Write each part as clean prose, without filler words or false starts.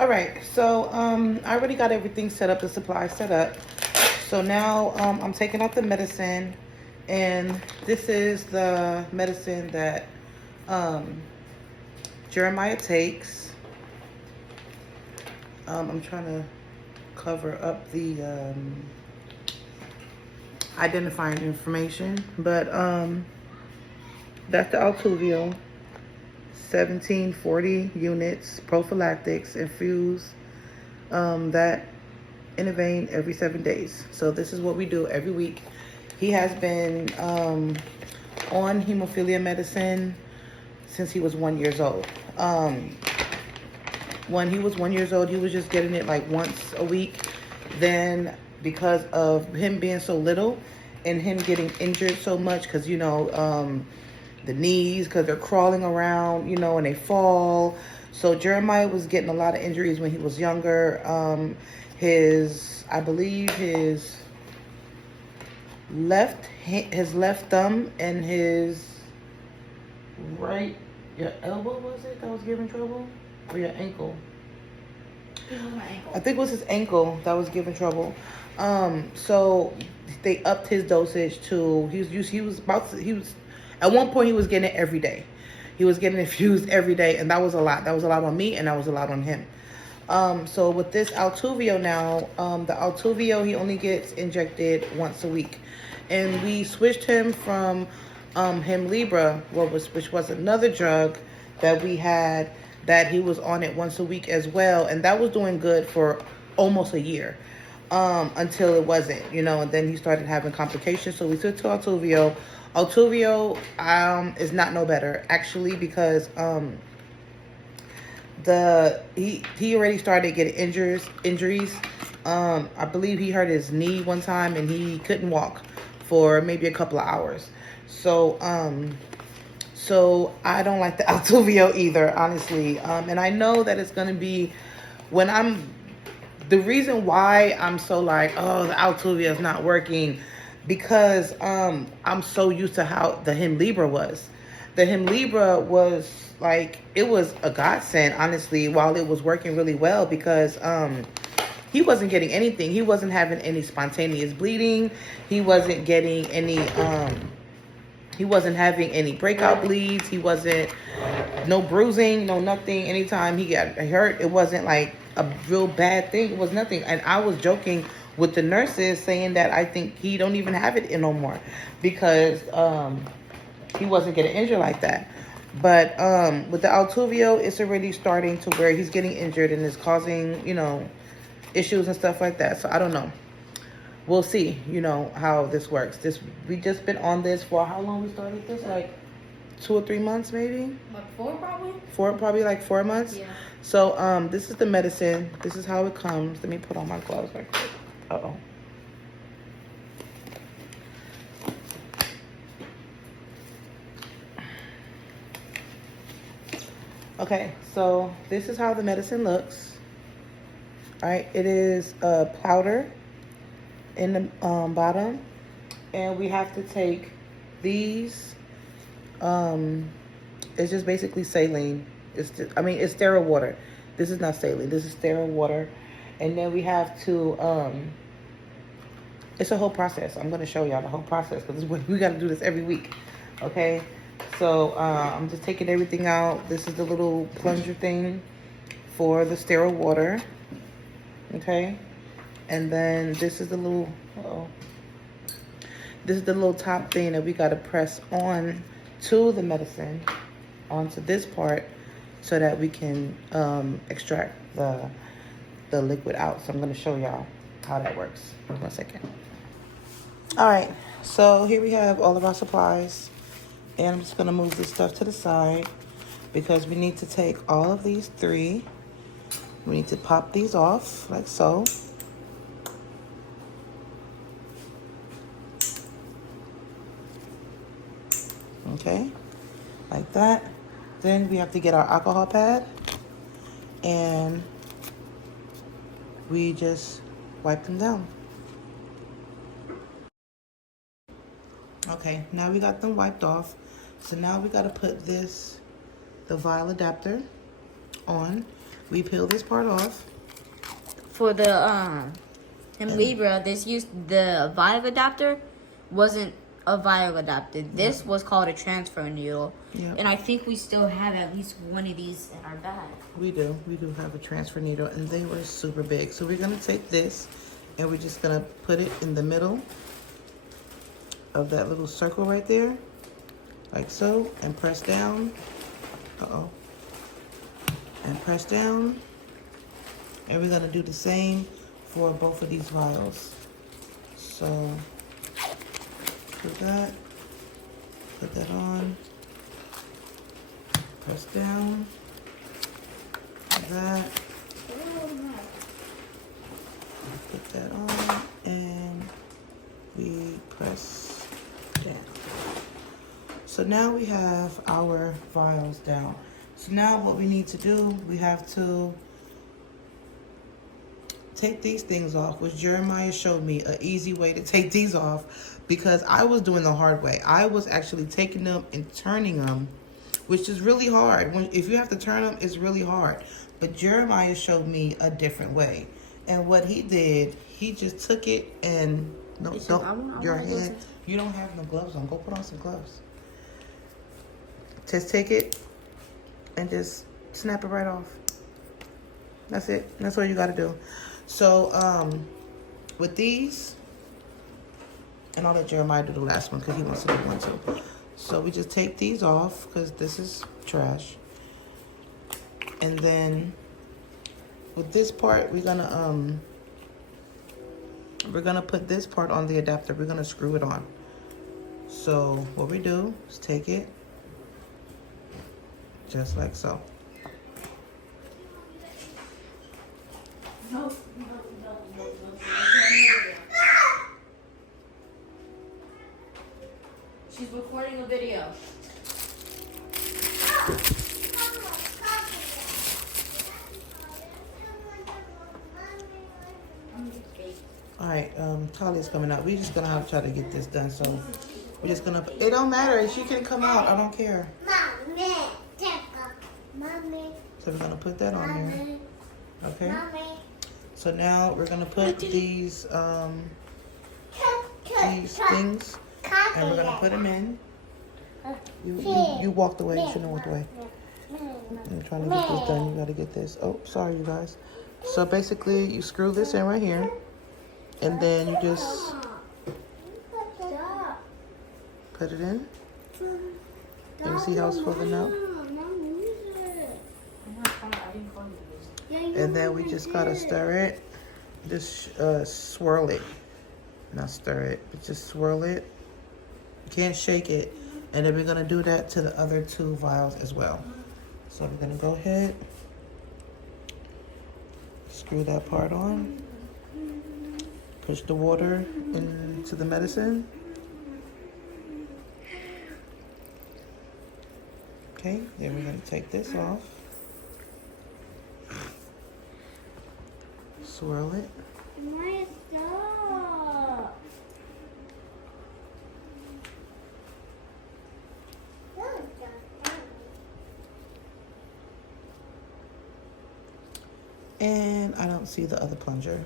All right, so I already got everything set up, the supply set up. So now I'm taking out the medicine, and this is the medicine that um, Jeremiah takes. I'm trying to cover up the identifying information, but that's the Altuviiio, 1740 units, prophylactics, infuse that in a vein every 7 days. So this is what we do every week. He has been on hemophilia medicine since he was 1 year old. When he was 1 year old, he was just getting it like once a week. Then because of him being so little and him getting injured so much, because the knees, because they're crawling around, and they fall. So Jeremiah was getting a lot of injuries when he was younger. I believe his left thumb and his your elbow, was it, that was giving trouble? Or your ankle? It was my ankle. I think it was his ankle that was giving trouble. So they upped his dosage to, at one point he was getting it every day. He was getting infused every day, and that was a lot. That was a lot on me, and that was a lot on him. So with this Altuviiio now, the Altuviiio, he only gets injected once a week. And we switched him from Hemlibra, which was another drug that we had, that he was on it once a week as well. And that was doing good for almost a year, until it wasn't, and then he started having complications. So we switched to Altuviiio. Altuviiio is not no better, actually, because he already started getting injuries. I believe he hurt his knee one time and he couldn't walk for maybe a couple of hours. So I don't like the Altuviiio either, honestly. And I know that it's gonna be the reason why I'm so like, oh, the Altuviiio is not working, because I'm so used to how the Hemlibra was. The Hemlibra was like, it was a godsend, honestly, while it was working really well, because he wasn't getting anything. He wasn't having any spontaneous bleeding. He wasn't getting any he wasn't having any breakout bleeds. He wasn't, no bruising, no nothing. Anytime he got hurt, it wasn't like a real bad thing. It was nothing. And I was joking with the nurses, saying that I think he don't even have it in no more, because he wasn't getting injured like that. But with the Altuviiio, it's already starting to where he's getting injured and is causing, issues and stuff like that. So I don't know. We'll see, how this works. We just been on this for how long we started this? Like 2 or 3 months, maybe? Like 4 probably? Probably like 4 months. Yeah. So this is the medicine. This is how it comes. Let me put on my gloves right quick. Uh-oh. Okay, so this is how the medicine looks. All right, it is a powder in the bottom, and we have to take these. It's just basically saline. It's sterile water. This is not saline. This is sterile water, and then we have to. It's a whole process. I'm gonna show y'all the whole process, because we got to do this every week. Okay. So I'm just taking everything out. This is the little plunger thing for the sterile water. Okay. And then this is the little, this is the little top thing that we got to press on to the medicine, onto this part, so that we can extract the liquid out. So I'm going to show y'all how that works. 1 second. All right. So here we have all of our supplies. And I'm just going to move this stuff to the side, because we need to take all of these 3. We need to pop these off like so. Okay, like that. Then we have to get our alcohol pad, and we just wipe them down. Okay, now we got them wiped off. So now we got to put the vial adapter on. We peel this part off. For the Hemlibra, this used the vial adapter wasn't a vial adapter. This was called a transfer needle. Yep. And I think we still have at least one of these in our bag. We do have a transfer needle, and they were super big. So we're gonna take this and we're just gonna put it in the middle of that little circle right there, like so, and press down. And press down. And we're gonna do the same for both of these vials. So put that on, press down, that, put that on, and we press down. So now we have our vials down. So now what we need to do, we have to take these things off, which Jeremiah showed me an easy way to take these off, because I was doing the hard way. I was actually taking them and turning them, which is really hard. If you have to turn them, it's really hard. But Jeremiah showed me a different way. And what he did, he just took it and, no, don't, your hand, you don't have no gloves on. Go put on some gloves. Just take it and just snap it right off. That's it. That's all you got to do. So, with these, and I'll let Jeremiah do the last one because he wants to do one too. So we just take these off because this is trash. And then with this part, we're gonna put this part on the adapter. We're gonna screw it on. So what we do is take it just like so. No. She's recording a video. All right, Talia's coming out. We're just gonna have to try to get this done. So we're just gonna. It don't matter. She can come out. I don't care. So we're gonna put that on there. Okay. So now we're gonna put these things, and we're gonna put them in. You walked away. You shouldn't have walked away. I'm trying to get this done. You gotta get this. Oh, sorry, you guys. So basically, you screw this in right here, and then you just put it in. And you see how it's folding out? And then we just gotta stir it. Just swirl it. Not stir it, but just swirl it. You can't shake it. And then we're gonna do that to the other two vials as well. So we're gonna go ahead, screw that part on, push the water into the medicine. Okay, then we're gonna take this off. Swirl it. And I don't see the other plunger.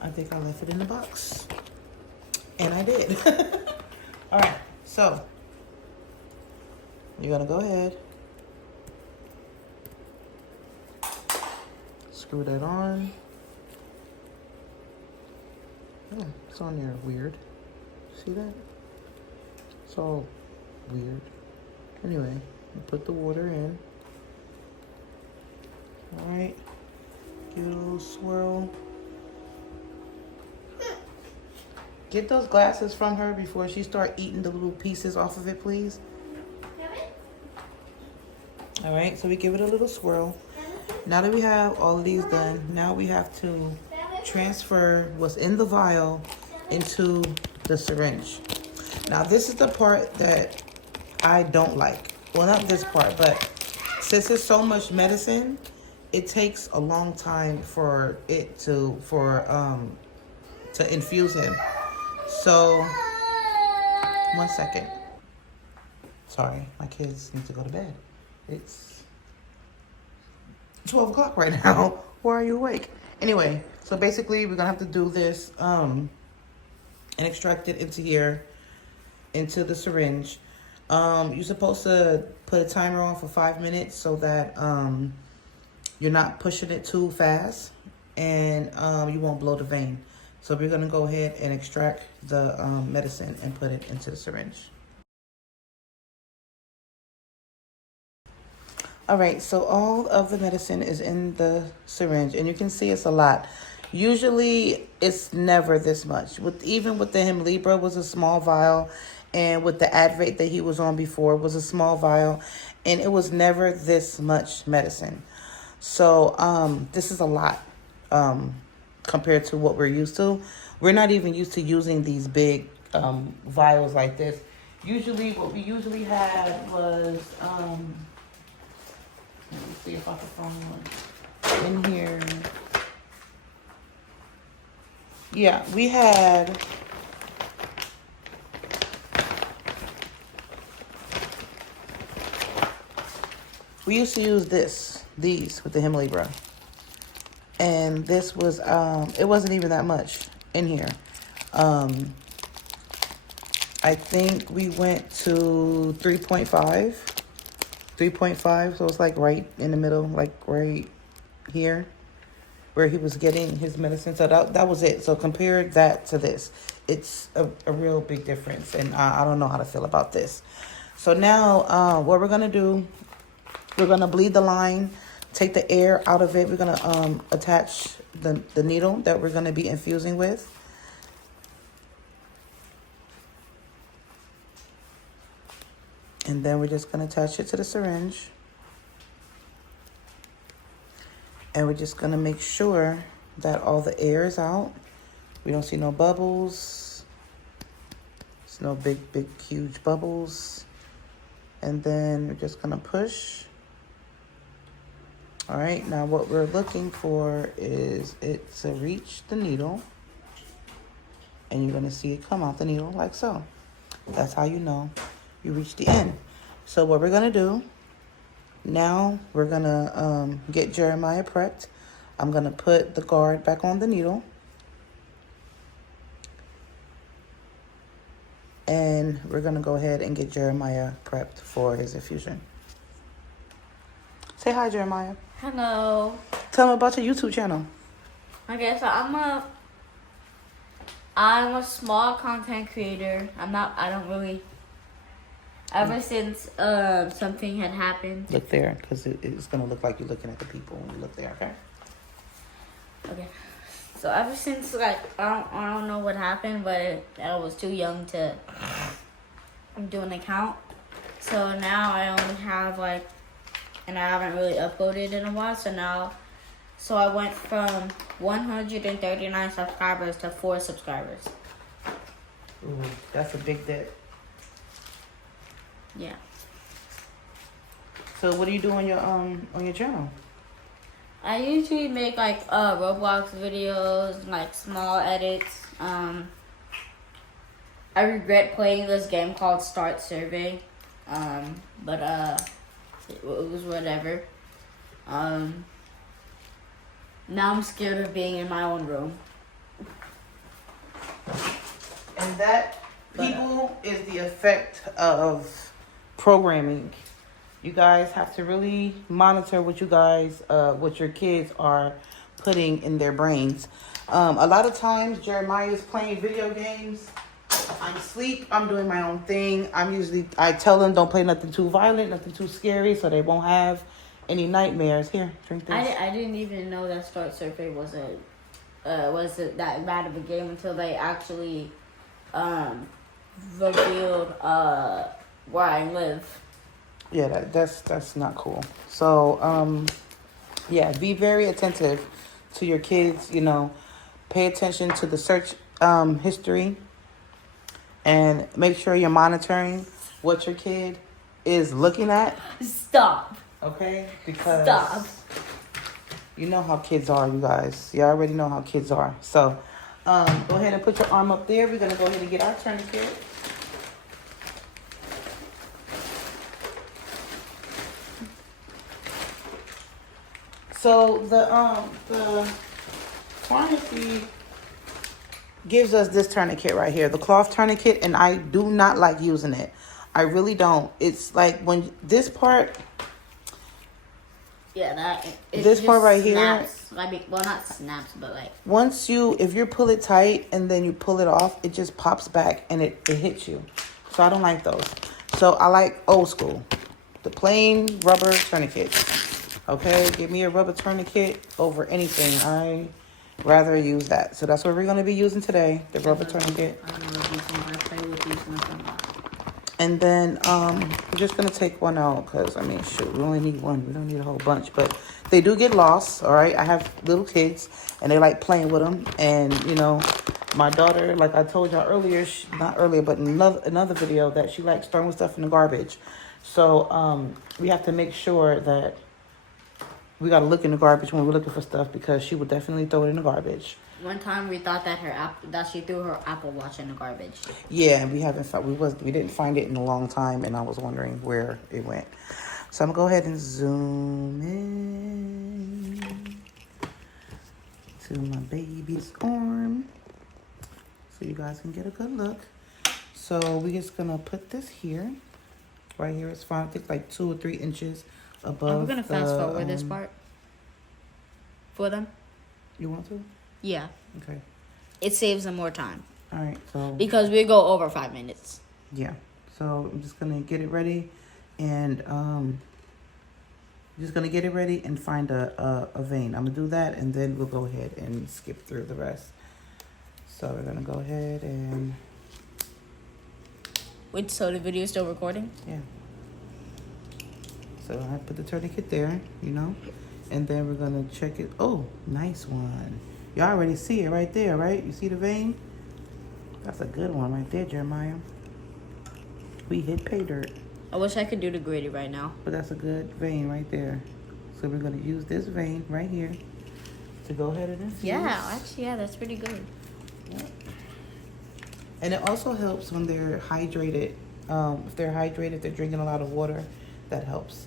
I think I left it in the box. And I did. All right, so you're gonna go ahead, screw that on. Oh, it's on there weird. See that? It's all weird. Anyway, you put the water in. All right, give it a little swirl. Get those glasses from her before she start eating the little pieces off of it, please. All right, so we give it a little swirl. Now that we have all of these done, now we have to transfer what's in the vial into the syringe. Now this is the part that I don't like. Well, not this part, but since it's so much medicine, it takes a long time for it to infuse him. So 1 second. Sorry, my kids need to go to bed. It's 12 o'clock right now. Why are you awake? Anyway, so basically we're gonna have to do this and extract it into here, into the syringe. You're supposed to put a timer on for 5 minutes so that you're not pushing it too fast and you won't blow the vein. So we're gonna go ahead and extract the medicine and put it into the syringe. All right, so all of the medicine is in the syringe, and you can see it's a lot. Usually, it's never this much. Even with the Hemlibra was a small vial, and with the Advate that he was on before was a small vial, and it was never this much medicine. So this is a lot compared to what we're used to. We're not even used to using these big vials like this. Usually, what we usually had was let me see if I can find one in here. Yeah, we used to use these with the Hemlibra. And this was, it wasn't even that much in here. I think we went to 3.5. 3.5, so it's like right in the middle, like right here where he was getting his medicine. So that was it. So compare that to this. It's a real big difference, and I don't know how to feel about this. So now what we're going to do, we're going to bleed the line, take the air out of it. We're going to attach the needle that we're going to be infusing with. And then we're just going to attach it to the syringe. And we're just going to make sure that all the air is out. We don't see no bubbles. There's no big, huge bubbles. And then we're just going to push. All right, now what we're looking for is it to reach the needle. And you're going to see it come out the needle like so. That's how you know you reach the end. So what we're gonna do now, we're gonna get Jeremiah prepped. I'm gonna put the guard back on the needle, and we're gonna go ahead and get Jeremiah prepped for his infusion. Say hi, Jeremiah. Hello. Tell him about your YouTube channel. Okay, so I'm a small content creator. I don't really. Ever since something had happened. Look there, because it's going to look like you're looking at the people when you look there, okay? Okay. So ever since, like, I don't know what happened, but I was too young to do an account. So now I only have, like, and I haven't really uploaded in a while. So I went from 139 subscribers to 4 subscribers. Ooh, that's a big dip. Yeah. So what do you do on your channel? I usually make like Roblox videos, like small edits. I regret playing this game called Start Survey, but it was whatever. Now I'm scared of being in my own room. And that, people, is the effect of programming. You guys have to really monitor what what your kids are putting in their brains. A lot of times Jeremiah is playing video games. I'm asleep. I'm doing my own thing. I tell them don't play nothing too violent, nothing too scary, so they won't have any nightmares. Here, drink this. I didn't even know that Start Survey was that bad of a game until they actually revealed where I live. Yeah, that's not cool. So yeah, be very attentive to your kids. You know, pay attention to the search history, and make sure you're monitoring what your kid is looking at. Stop. Okay, because Stop. You know how kids are, you guys. You already know how kids are. So go ahead and put your arm up there. We're gonna go ahead and get our tourniquet. So the pharmacy gives us this tourniquet right here, the cloth tourniquet, and I do not like using it. I really don't. It's like when this part. Yeah, that. This part right snaps. Here. I mean, well, not snaps, but like. If you pull it tight and then you pull it off, it just pops back and it hits you. So I don't like those. So I like old school, the plain rubber tourniquet. Okay, give me a rubber tourniquet over anything. I rather use that. So that's what we're going to be using today, the rubber tourniquet. I don't know if these ones, I play with these ones or not. And then we're just going to take one out because, I mean, shoot, we only need one. We don't need a whole bunch. But they do get lost, all right? I have little kids, and they like playing with them. And, you know, my daughter, like I told y'all earlier, not earlier, but in another video, that she likes throwing stuff in the garbage. So we have to make sure that we got to look in the garbage when we're looking for stuff because she would definitely throw it in the garbage. One time we thought that she threw her Apple Watch in the garbage. Yeah, we didn't find it in a long time, and I was wondering where it went. So I'm gonna go ahead and zoom in to my baby's arm so you guys can get a good look. So we're just gonna put this here. Right here is fine. I think like 2 or 3 inches above. We're gonna fast forward this part for them. You want to? Yeah. Okay. It saves them more time. All right. So because we go over 5 minutes. Yeah. So I'm just gonna get it ready, and find a vein. I'm gonna do that, and then we'll go ahead and skip through the rest. So we're gonna go ahead and. Wait, so the video is still recording? Yeah. So I put the tourniquet there, you know, and then we're gonna check it. Oh, nice one. You already see it right there, right? You see the vein? That's a good one right there, Jeremiah. We hit pay dirt. I wish I could do the gritty right now. But that's a good vein right there. So we're going to use this vein right here to go ahead and infuse. Yeah, actually, yeah, that's pretty good. Yep. And it also helps when they're hydrated. If they're hydrated, if they're drinking a lot of water, that helps.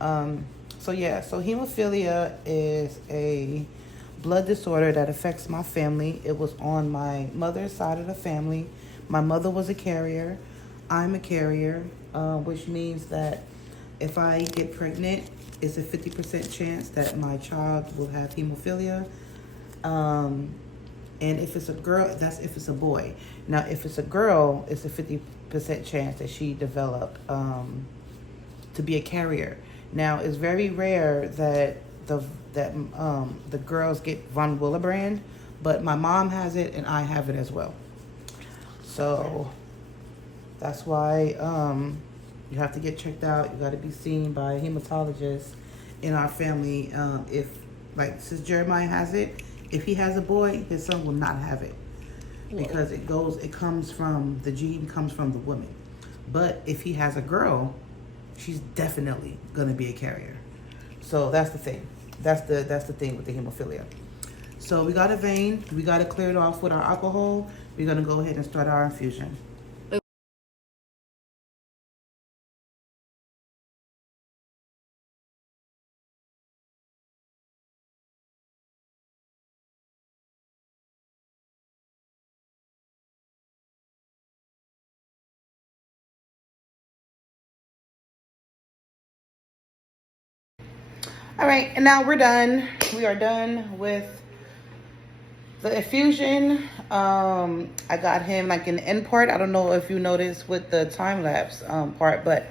So hemophilia is a blood disorder that affects my family. It was on my mother's side of the family. My mother was a carrier. I'm a carrier, which means that if I get pregnant, it's a 50% chance that my child will have hemophilia. And if it's a girl, that's if it's a boy. Now, if it's a girl, it's a 50% chance that she develop to be a carrier. Now, it's very rare that the girls get von Willebrand, but my mom has it and I have it as well. So that's why you have to get checked out. You got to be seen by a hematologist in our family. Since Jeremiah has it, if he has a boy, his son will not have it because the gene comes from the woman. But if he has a girl, she's definitely gonna be a carrier. So that's the thing. That's the thing with the hemophilia. So we got a vein. We got to clear it off with our alcohol. We're gonna go ahead and start our infusion. All right, and now we're done. We are done with the infusion. I got him like in the end part. I don't know if you noticed with the time lapse part, but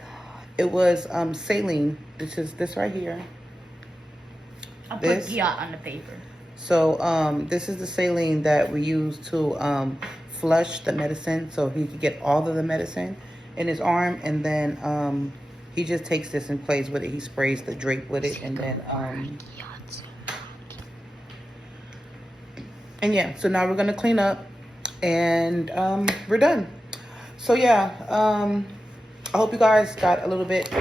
it was saline. This is this right here. I'll put yacht on the paper. So this is the saline that we use to flush the medicine, so he could get all of the medicine in his arm, and then he just takes this and plays with it. He sprays the drape with it, and then so now we're gonna clean up, and we're done. So I hope you guys got a little bit,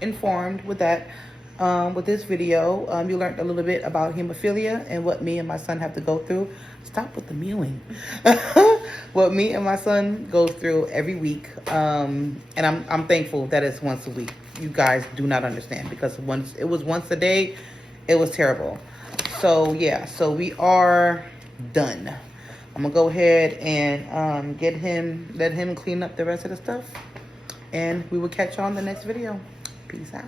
informed with that. With this video, you learned a little bit about hemophilia and what me and my son have to go through. Stop with the mewing. What me and my son goes through every week, and I'm thankful that it's once a week. You guys do not understand, because it was once a day, It was terrible. So yeah, so we are done. I'm gonna go ahead and let him clean up the rest of the stuff, and we will catch you on the next video. Peace out.